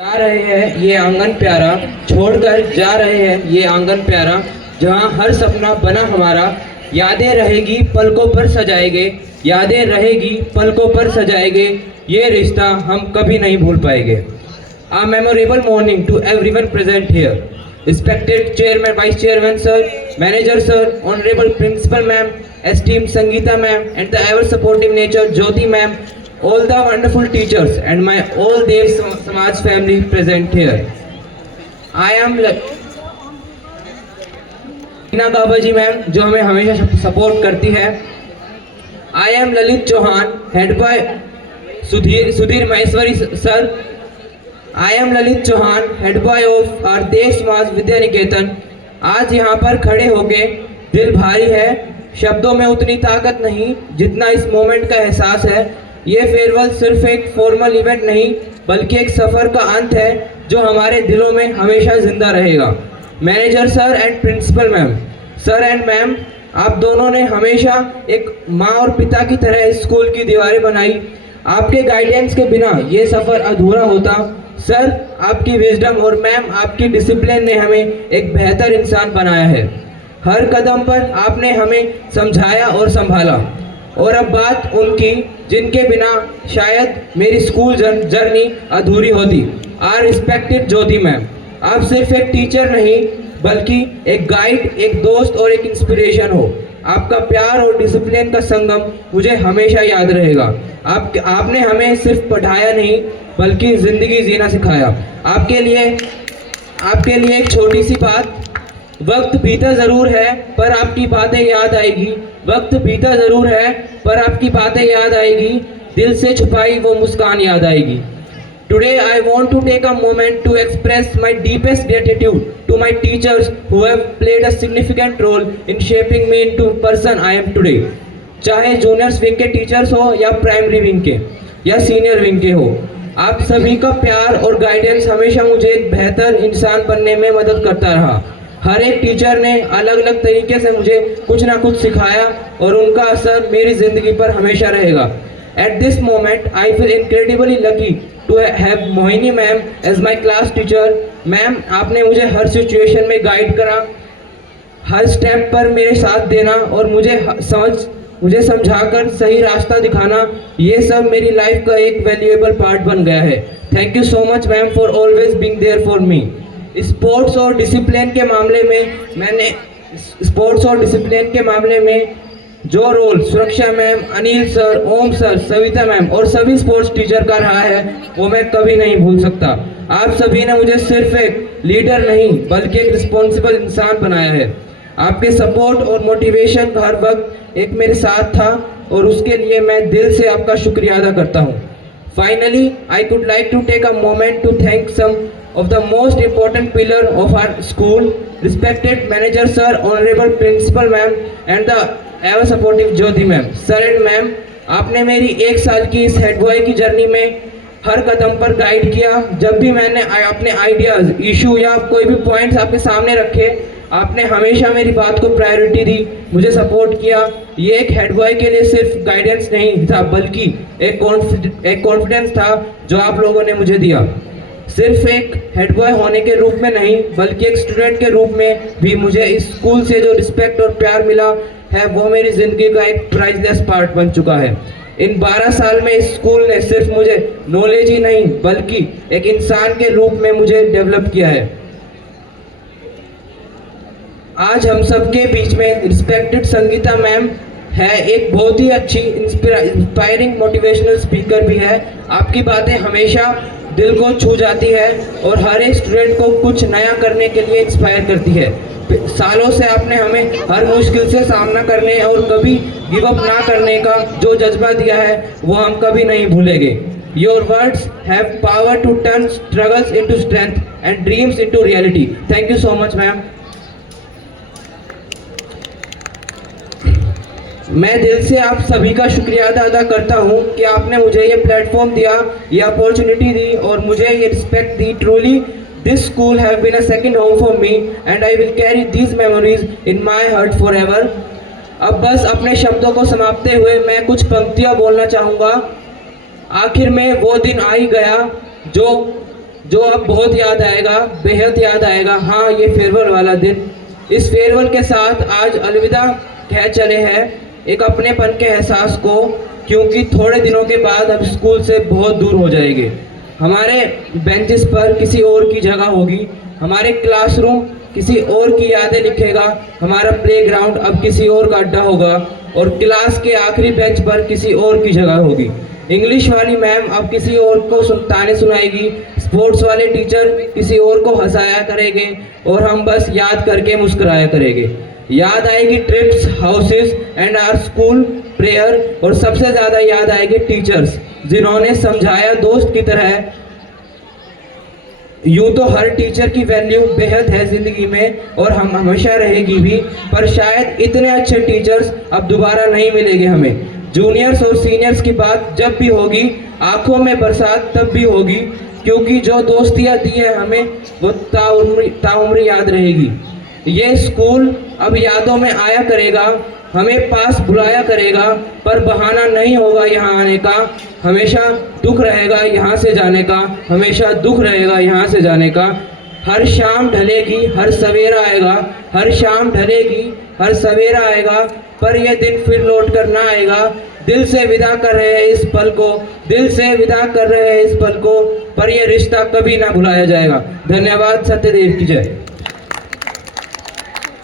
जा रहे हैं ये आंगन प्यारा, छोड़कर जा रहे हैं ये आंगन प्यारा, जहाँ हर सपना बना हमारा। यादें रहेगी पलकों पर सजाएंगे, यादें रहेगी पलकों पर सजाएंगे, ये रिश्ता हम कभी नहीं भूल पाएंगे। A memorable morning to everyone present here. Respected Chairman, Vice Chairman Sir, Manager Sir, Honorable Principal Ma'am, esteemed Sangeeta Ma'am, and the ever supportive nature Jyoti Ma'am, all the wonderful teachers and my all Dev Samaj family present here. I am Meena Gaba ji ma'am जो हमें हमेशा support करती है। I am Lalit Chauhan, head boy Sudhir Maheshwari sir. I am Lalit Chauhan, head boy of our Dev Samaj Vidya निकेतन। आज यहाँ पर खड़े होके दिल भारी है, शब्दों में उतनी ताकत नहीं जितना इस मोमेंट का एहसास है। ये फेयरवेल सिर्फ एक फॉर्मल इवेंट नहीं बल्कि एक सफ़र का अंत है जो हमारे दिलों में हमेशा जिंदा रहेगा। Manager sir and principal ma'am, sir and ma'am, आप दोनों ने हमेशा एक माँ और पिता की तरह स्कूल की दीवारें बनाई। आपके गाइडेंस के बिना ये सफ़र अधूरा होता। सर, आपकी विजडम और मैम आपकी डिसिप्लिन ने हमें एक बेहतर इंसान बनाया है। हर कदम पर आपने हमें समझाया और संभाला। और अब बात उनकी जिनके बिना शायद मेरी स्कूल जर्नी अधूरी होती। आर रिस्पेक्टेड ज्योति मैम, आप सिर्फ एक टीचर नहीं बल्कि एक गाइड, एक दोस्त और एक इंस्पिरेशन हो। आपका प्यार और डिसिप्लिन का संगम मुझे हमेशा याद रहेगा। आपने हमें सिर्फ पढ़ाया नहीं बल्कि ज़िंदगी जीना सिखाया। आपके लिए एक छोटी सी बात, वक्त बीता ज़रूर है पर आपकी बातें याद आएगी। वक्त बीता ज़रूर है पर आपकी बातें याद आएगी, दिल से छुपाई वो मुस्कान याद आएगी। Today I want to take a moment to express my deepest gratitude to my teachers who have played a significant role in shaping me into the person I am today. चाहे जूनियर्स विंग के teachers हो या primary wing के या senior wing के हो, आप सभी का प्यार और गाइडेंस हमेशा मुझे एक बेहतर इंसान बनने में मदद करता रहा। हर एक टीचर ने अलग अलग तरीके से मुझे कुछ ना कुछ सिखाया और उनका असर मेरी ज़िंदगी पर हमेशा रहेगा। At this moment, I feel incredibly lucky to have Mohini ma'am as my class teacher. Ma'am, आपने मुझे हर सिचुएशन में गाइड करा, हर स्टेप पर मेरे साथ देना और मुझे समझाकर सही रास्ता दिखाना, ये सब मेरी लाइफ का एक वैल्यूएबल पार्ट बन गया है। Thank you so much ma'am for always being there for me. Sports और डिसिप्लिन के मामले में जो role Suraksha ma'am, Anil sir, Om sir, Savita ma'am और सभी स्पोर्ट्स टीचर का रहा है वो मैं कभी नहीं भूल सकता। आप सभी ने मुझे सिर्फ एक लीडर नहीं बल्कि एक रिस्पॉन्सिबल इंसान बनाया है। आपके सपोर्ट और मोटिवेशन हर वक्त एक मेरे साथ था और उसके लिए मैं दिल से आपका शुक्रिया अदा करता हूँ। Finally, I could like to take a moment to thank some of the most important pillar of our school, respected manager sir, honorable principal ma'am, and the ever supportive Jyoti ma'am. Sir and ma'am, आपने मेरी एक साल की इस head boy की journey में हर कदम पर guide किया। जब भी मैंने अपने आइडियाज़, इशू या कोई भी पॉइंट्स आपके सामने रखे, आपने हमेशा मेरी बात को प्रायोरिटी दी, मुझे सपोर्ट किया। ये एक हेड बॉय के लिए सिर्फ गाइडेंस नहीं था बल्कि एक कॉन्फिडेंस था जो आप लोगों ने मुझे दिया। सिर्फ एक हेड बॉय होने के रूप में नहीं बल्कि एक स्टूडेंट के रूप में भी मुझे इस स्कूल से जो रिस्पेक्ट और प्यार मिला है वो मेरी ज़िंदगी का एक प्राइसलेस पार्ट बन चुका है। इन 12 साल में इस स्कूल ने सिर्फ मुझे नॉलेज ही नहीं बल्कि एक इंसान के रूप में मुझे डेवलप किया है। आज हम सबके बीच में रिस्पेक्टेड संगीता मैम है, एक बहुत ही अच्छी इंस्पायरिंग मोटिवेशनल स्पीकर भी है। आपकी बातें हमेशा दिल को छू जाती है और हर एक स्टूडेंट को कुछ नया करने के लिए इंस्पायर करती है। सालों से आपने हमें हर मुश्किल से सामना करने और कभी गिव अप ना करने का जो जज्बा दिया है वो हम कभी नहीं भूलेंगे। Your words have power to turn struggles into strength and dreams into reality. Thank you so much, ma'am. मैं दिल से आप सभी का शुक्रिया अदा करता हूँ कि आपने मुझे ये प्लेटफॉर्म दिया, ये अपॉर्चुनिटी दी और मुझे ये रिस्पेक्ट दी। Truly this school have been a second home for me and I will carry these memories in my heart forever. अब बस अपने शब्दों को समाप्ते हुए मैं कुछ पंक्तियाँ बोलना चाहूँगा। आखिर में वो दिन आ ही गया जो जो अब बहुत याद आएगा, बेहद याद आएगा। हाँ, ये फेयरवेल वाला दिन। इस फेयरवेल के साथ आज अलविदा कह चले हैं एक अपनेपन के एहसास को, क्योंकि थोड़े दिनों के बाद अब स्कूल से बहुत दूर हो जाएंगे। हमारे बेंचेस पर किसी और की जगह होगी, हमारे क्लासरूम किसी और की यादें लिखेगा, हमारा प्लेग्राउंड अब किसी और का अड्डा होगा और क्लास के आखिरी बेंच पर किसी और की जगह होगी। इंग्लिश वाली मैम अब किसी और को ताने सुनाएगी, स्पोर्ट्स वाले टीचर किसी और को हंसाया करेंगे और हम बस याद करके मुस्कुराया करेंगे। याद आएगी trips, houses and our school prayer, और सबसे ज़्यादा याद आएगी टीचर्स जिन्होंने समझाया दोस्त की तरह। यूं तो हर टीचर की वैल्यू बेहद है ज़िंदगी में और हम हमेशा रहेगी भी, पर शायद इतने अच्छे टीचर्स अब दोबारा नहीं मिलेंगे हमें। जूनियर्स और सीनियर्स की बात जब भी होगी, आंखों में बरसात तब भी होगी, क्योंकि जो दोस्तियाँ दी है हमें वो ताउम्र याद रहेगी। ये स्कूल अब यादों में आया करेगा, हमें पास बुलाया करेगा, पर बहाना नहीं होगा यहाँ आने का। हमेशा दुख रहेगा यहाँ से जाने का, हमेशा दुख रहेगा यहाँ से जाने का। हर शाम ढलेगी, हर सवेरा आएगा, हर शाम ढलेगी, हर सवेरा आएगा, पर यह दिन फिर लौट कर ना आएगा। दिल से विदा कर रहे हैं इस पल को, दिल से विदा कर रहे हैं इस पल को, पर यह रिश्ता कभी ना भुलाया जाएगा। धन्यवाद। सत्यदेव की जय।